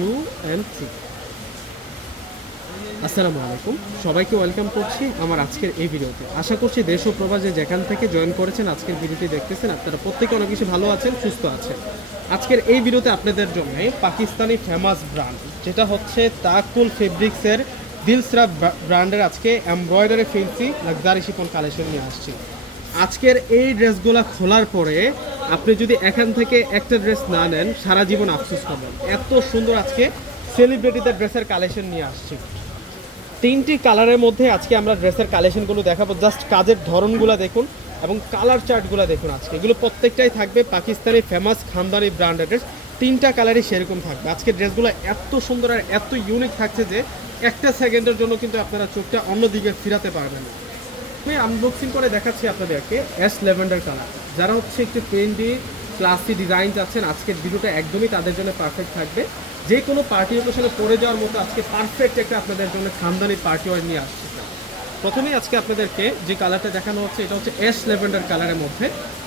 Two and three. আসসালামু আলাইকুম। সবাইকে ওয়েলকাম করছি আমার আজকের এই ভিডিওতে। আশা করছি দেশ ও যেখান থেকে জয়েন করেছেন, আজকের ভিডিওটি দেখতেছেন, আপনারা প্রত্যেকে অনেক বেশি ভালো আছেন, সুস্থ আছেন। আজকের এই ভিডিওতে আপনাদের জন্য পাকিস্তানি ফেমাস ব্র্যান্ড, যেটা হচ্ছে তাকুল ফেব্রিক্সের দিলসরা ব্র্যান্ডের আজকে embroidery fancy luxury chiffon collection নিয়ে আসছি। আজকের এই ড্রেসগুলো খোলার পরে আপনি যদি এখান থেকে একটা ড্রেস না নেন, সারা জীবন আফসোস করবেন। এত সুন্দর আজকে সেলিব্রিটিদের ড্রেসের কালেকশন নিয়ে আসছি। তিনটি কালারের মধ্যে আজকে আমরা ড্রেসের কালেকশনগুলো দেখাবো। জাস্ট কাজের ধরনগুলো দেখুন এবং কালার চার্টগুলো দেখুন আজকে। এগুলো প্রত্যেকটাই থাকবে পাকিস্তানি ফেমাস খানদানি ব্র্যান্ডের ড্রেস তিনটা কালারই সেরকম থাকবে। আজকে ড্রেসগুলো এত সুন্দর আর এত ইউনিক থাকছে যে একটা সেকেন্ডের জন্য কিন্তু আপনারা চোখটা অন্যদিকে ফিরাতে পারবেন না। আমি আনবক্সিং করে দেখাচ্ছি আপনাদেরকে এস লেভেন্ডার কালার যারা হচ্ছে একটু ট্রেন্ডি ক্লাসি ডিজাইন চাচ্ছেন আজকের ভিডিওটা একদমই তাদের জন্য পারফেক্ট থাকবে। যে কোনো পার্টি ওকেশনে পরে যাওয়ার মতো আজকে পারফেক্ট একটা আপনাদের জন্য খানদানি পার্টি ওয়ার নিয়ে আসছে। প্রথমেই আজকে আপনাদেরকে যে কালারটা দেখানো হচ্ছে, এটা হচ্ছে এস লেভেন্ডার কালারের মধ্যে।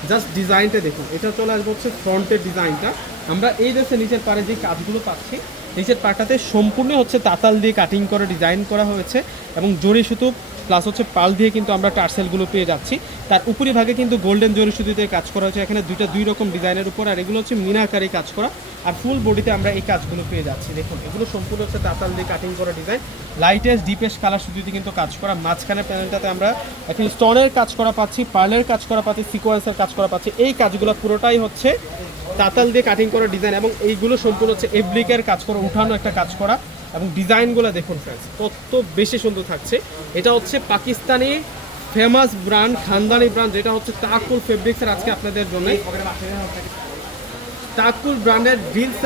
জাস্ট ডিজাইনটা দেখুন, এটা চলে আসবে হচ্ছে ফ্রন্টের ডিজাইনটা আমরা এই দেশে নিচের পারে যে কাজগুলো পাচ্ছি নিচের পাটাতে সম্পূর্ণ হচ্ছে তাতাল দিয়ে কাটিং করে ডিজাইন করা হয়েছে এবং জড়ি সুতো প্লাস হচ্ছে পাল দিয়ে কিন্তু আমরা টার্সেলগুলো পেয়ে যাচ্ছি। তার উপরি ভাগে কিন্তু গোল্ডেন জরি সুতো দিয়ে কাজ করা হয়েছে। এখানে দুইটা দুই রকম ডিজাইনের উপর আর এগুলো হচ্ছে মিনাকারি কাজ করা। আর ফুল বডিতে আমরা এই কাজগুলো পেয়ে যাচ্ছি। দেখুন, এগুলো সম্পূর্ণ হচ্ছে তাতাল দিয়ে কাটিং করা ডিজাইন লাইটেস্ট ডিপেস্ট কালার সুতিতে কিন্তু কাজ করা। মাঝখানে প্যানেলটাতে আমরা এখন স্টোনের কাজ করা পাচ্ছি পার্লের কাজ করা পাচ্ছি সিকোয়েন্সের কাজ করা পাচ্ছি। এই কাজগুলো পুরোটাই হচ্ছে তাতাল দিয়ে কাটিং করা ডিজাইন এবং এইগুলো সম্পূর্ণ হচ্ছে এব্লিকের কাজ করা, উঠানো একটা কাজ করা এবং ডিজাইনগুলো দেখুন ফ্রেন্ডস কত বেশি সুন্দর থাকছে। এটা হচ্ছে Pakistani famous brand Khandani brand যেটা হচ্ছে তাকুল ফেব্রিক্সের আজকে আপনাদের জন্য। তাকুল ব্র্যান্ডের ডিলস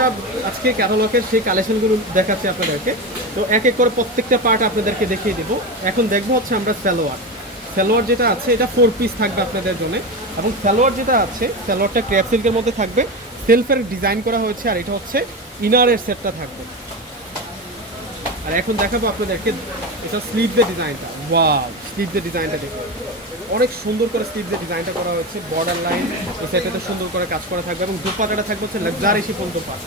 আজকে ক্যাটালগের সেই কালেকশনগুলো দেখাচ্ছি আপনাদেরকে। তো এক এক করে প্রত্যেকটা পার্ট আপনাদেরকে দেখিয়ে দেবো। এখন দেখব হচ্ছে আমরা সালোয়ার সালোয়ার যেটা আছে, এটা ফোর পিস থাকবে আপনাদের জন্য। এবং সালোয়ার যেটা আছে সালোয়ারটা ক্র্যাপ সিল্কের মধ্যে থাকবে। সেলফের ডিজাইন করা হয়েছে, আর এটা হচ্ছে ইনারের সেটটা থাকবে। আর এখন দেখাবো আপনাদেরকে, এটা স্লিভদের ডিজাইনটা ওয়াও স্লিভদের ডিজাইনটা দেখুন। অনেক সুন্দর করে স্লিভদের ডিজাইনটা করা হয়েছে বর্ডার লাইন সাইডটাতে সুন্দর করে কাজ করা থাকবে, এবং দুপাটাটা থাকবে হচ্ছে লাক্সারি শিপন দুপাট।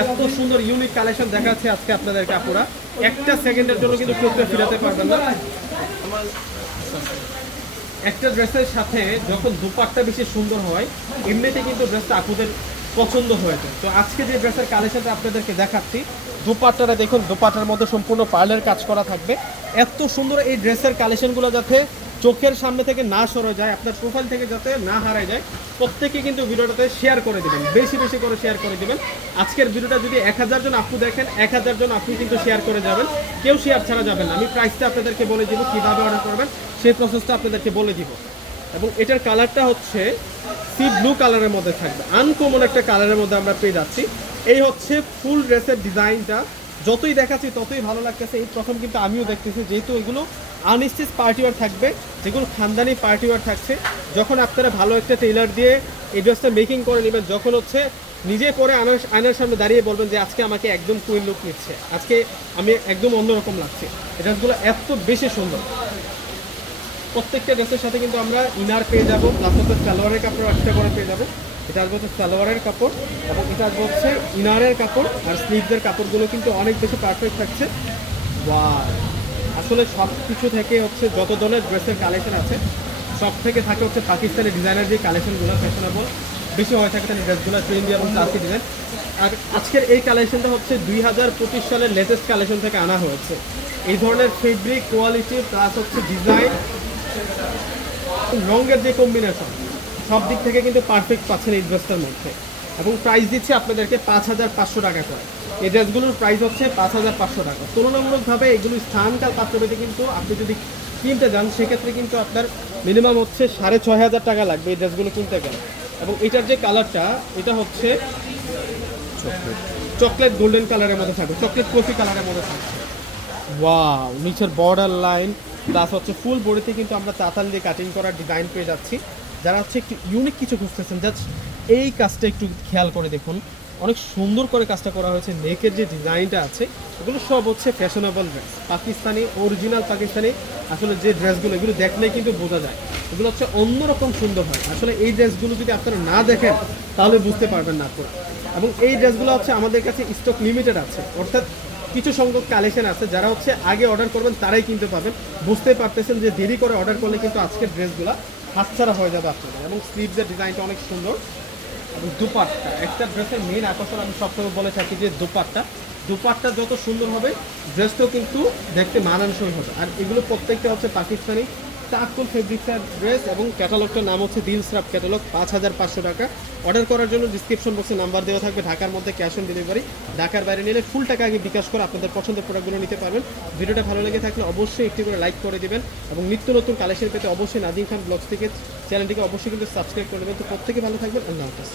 এত সুন্দর ইউনিক কালেকশন দেখাচ্ছে আজকে আপনাদেরকে আপুরা। একটা সেকেন্ডের জন্য কিন্তু ফিরাতে পারবেন না। একটা ড্রেসের সাথে যখন দুপাটটা বেশি সুন্দর হয়, এমনিতে কিন্তু ড্রেসটা আপুদের পছন্দ হয়েছে তো আজকে যে ড্রেসের কালেকশনটা আপনাদেরকে দেখাচ্ছি, দুপাট্টাটা দেখুন, দুপাট্টার মধ্যে সম্পূর্ণ পার্লের কাজ করা থাকবে। এত সুন্দর এই ড্রেসের কালেকশনগুলো যাতে চোখের সামনে থেকে না সরে যায়, আপনার প্রোফাইল থেকে যাতে না হারায় যায়, প্রত্যেকে কিন্তু ভিডিওটাতে শেয়ার করে দেবেন, বেশি বেশি করে শেয়ার করে দেবেন। আজকের ভিডিওটা যদি এক হাজার জন আপু দেখেন, এক হাজার জন আপনি কিন্তু শেয়ার করে যাবেন। কেউ শেয়ার ছাড়া যাবেন না। আমি প্রাইসটা আপনাদেরকে বলে দিব, কীভাবে অর্ডার করবেন, সেই প্রসেসটা আপনাদেরকে বলে দিব। এবং এটার কালারটা হচ্ছে সি ব্লু কালারের মধ্যে থাকবে। আনকমন একটা কালারের মধ্যে আমরা পেয়ে যাচ্ছি। এই হচ্ছে ফুল ড্রেসের ডিজাইনটা যতই দেখাচ্ছি, ততই ভালো লাগতেছে। এই প্রথম কিন্তু আমিও দেখতেছি, যেহেতু এগুলো আনস্টিচ পার্টিওয়ার থাকবে, যেগুলো খানদানি পার্টিওয়ার থাকছে, যখন আপনারা ভালো একটা টেইলার দিয়ে এই ড্রেসটা মেকিং করে নেবেন, যখন হচ্ছে নিজে পরে আয়নার আয়নার সামনে দাঁড়িয়ে বলবেন যে, আজকে আমাকে একদম কুইন লুক নিচ্ছে। আজকে আমি একদম অন্যরকম লাগছে। এই ড্রেসগুলো এত বেশি সুন্দর। প্রত্যেকটা ড্রেসের সাথে কিন্তু আমরা ইনার পেয়ে যাব প্লাস হচ্ছে সালোয়ারের কাপড় একটা করে পেয়ে যাব। এটা আসবে হচ্ছে সালোয়ারের কাপড় এবং এটা আসবে হচ্ছে ইনারের কাপড় আর স্লিভদের কাপড়গুলো কিন্তু অনেক বেশি পারফেক্ট থাকছে। বা আসলে সব কিছু থেকে হচ্ছে যত ধরনের ড্রেসের কালেকশন আছে সব থেকে থাকে হচ্ছে পাকিস্তানি ডিজাইনের যে কালেকশনগুলো ফ্যাশনেবল বেশি হয়ে থাকে তাহলে ড্রেসগুলো ট্রেন্ডি এবং ক্লাসিক ডিজাইন আর আজকের এই কালেকশনটা হচ্ছে দুই হাজার পঁচিশ সালের লেটেস্ট কালেকশন থেকে আনা হয়েছে। এই ধরনের ফেব্রিক কোয়ালিটি প্লাস হচ্ছে ডিজাইন রঙের যে কম্বিনেশন সব দিক থেকে কিন্তু পারফেক্ট পাচ্ছেন এই ড্রেসটার মধ্যে। এবং প্রাইস দিচ্ছে আপনাদেরকে পাঁচ হাজার পাঁচশো টাকা করে। এই ড্রেসগুলোর প্রাইস হচ্ছে পাঁচ হাজার পাঁচশো টাকা। তুলনামূলকভাবে এগুলো স্থানকাল পাত্রভেদে কিন্তু আপনি যদি কিনতে যান সেক্ষেত্রে কিন্তু আপনার মিনিমাম হচ্ছে সাড়ে ছয় হাজার টাকা লাগবে এই ড্রেসগুলো কিনতে গেলে। এবং এটার যে কালারটা এটা হচ্ছে চকলেট। গোল্ডেন কালারের মধ্যে থাকবে চকলেট কফি কালারের মধ্যে থাকবে। ওয়াও নিচের বর্ডার লাইন প্লাস হচ্ছে ফুল বডিতে কিন্তু আমরা তাতাল দিয়ে কাটিং করার ডিজাইন পেয়ে যাচ্ছি। যারা হচ্ছে একটু ইউনিক কিছু খুঁজতেছেন জাস্ট এই কাজটা একটু খেয়াল করে দেখুন। অনেক সুন্দর করে কাজটা করা হয়েছে নেকের যে ডিজাইনটা আছে এগুলো সব হচ্ছে fashionable dress Pakistani original Pakistani, আসলে যে ড্রেসগুলো এগুলো দেখলেই কিন্তু বোঝা যায়। এগুলো হচ্ছে অন্যরকম সুন্দর হয়। আসলে এই ড্রেসগুলো যদি আপনারা না দেখেন, তাহলে বুঝতে পারবেন না আপনারা। এবং এই ড্রেসগুলো হচ্ছে আমাদের কাছে স্টক লিমিটেড আছে। অর্থাৎ কিছু সংখ্যক কালেকশন আছে, যারা হচ্ছে আগে অর্ডার করবেন, তারাই কিনতে পাবেন বুঝতেই পারতেছেন যে দেরি করে অর্ডার করলে কিন্তু আজকের ড্রেসগুলো হাতছাড়া হয়ে যাবে আপনাদের। এবং স্লিভসের ডিজাইনটা অনেক সুন্দর এবং দুপাটটা। একটা ড্রেসের মেন আকর্ষণ আমি সবসময় বলে থাকি যে দুপাটটা। দুপাটটা যত সুন্দর হবে ড্রেসটাও কিন্তু দেখতে মানানসই হবে। আর এগুলো প্রত্যেকটা হচ্ছে পাকিস্তানি চারকুল ফেব্রিক্সের ড্রেস এবং ক্যাটালগটার নাম হচ্ছে দিল স্রাপ ক্যাটালগ পাঁচ হাজার পাঁচশো টাকা। অর্ডার করার জন্য ডিসক্রিপশন বক্সে নাম্বার দেওয়া থাকবে, ঢাকার মধ্যে ক্যাশ অন ডেলিভারি ঢাকার বাইরে নিলে ফুল টাকা আগে বিকাশ করে আপনাদের পছন্দের প্রোডাক্টগুলো নিতে পারবেন। ভিডিওটা ভালো লেগে থাকলে অবশ্যই একটি করে লাইক করে দেবেন এবং নিত্য নতুন কালেকশন পেতে অবশ্যই নাদিম খান ব্লগস থেকে চ্যানেলটিকে অবশ্যই কিন্তু সাবস্ক্রাইব করে দেবেন তো প্রত্যেকে ভালো থাকবেন, আল্লাহ হাফেজ।